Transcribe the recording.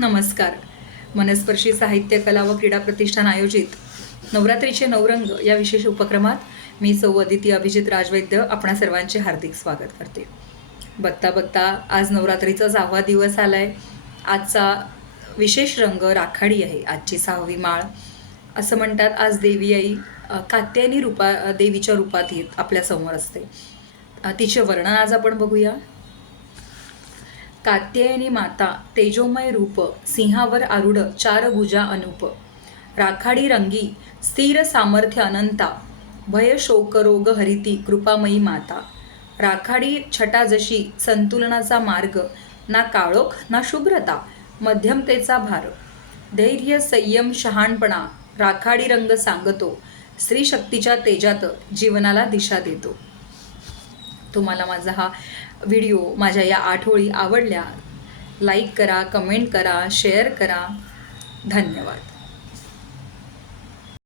नमस्कार. मनस्पर्शी साहित्य कला व क्रीडा प्रतिष्ठान आयोजित नवरात्रीचे नवरंग या विशेष उपक्रमात मी सौ अदिती अभिजित राजवैद्य आपणा सर्वांचे हार्दिक स्वागत करते. बघता बघता आज नवरात्रीचा सहावा दिवस आलाय. आजचा विशेष रंग राखाडी आहे. आजची सहावी माळ. असं म्हणतात आज देवी आई कात्यायनी रूपा देवीच्या रूपात येत आपल्यासमोर असते. तिचे वर्णन आज आपण बघूया. कात्यायनी माता तेजोमय रूप सिंहावर आरूढ चार भुजा अनुप. राखाडी रंगी स्थिर सामर्थ्य अनंता भय शोक रोग हरिती कृपामयी माता. राखाडी छटा जशी संतुलनाचा मार्ग ना काळोख ना शुभ्रता मध्यमतेचा भार. धैर्य संयम शहाणपणा राखाडी रंग सांगतो स्त्रीशक्तीच्या तेजात जीवनाला दिशा देतो. तुम्हाला माझा हा व्हिडिओ माझ्या या आठवळी आवडल्या लाईक करा कमेंट करा शेअर करा. धन्यवाद.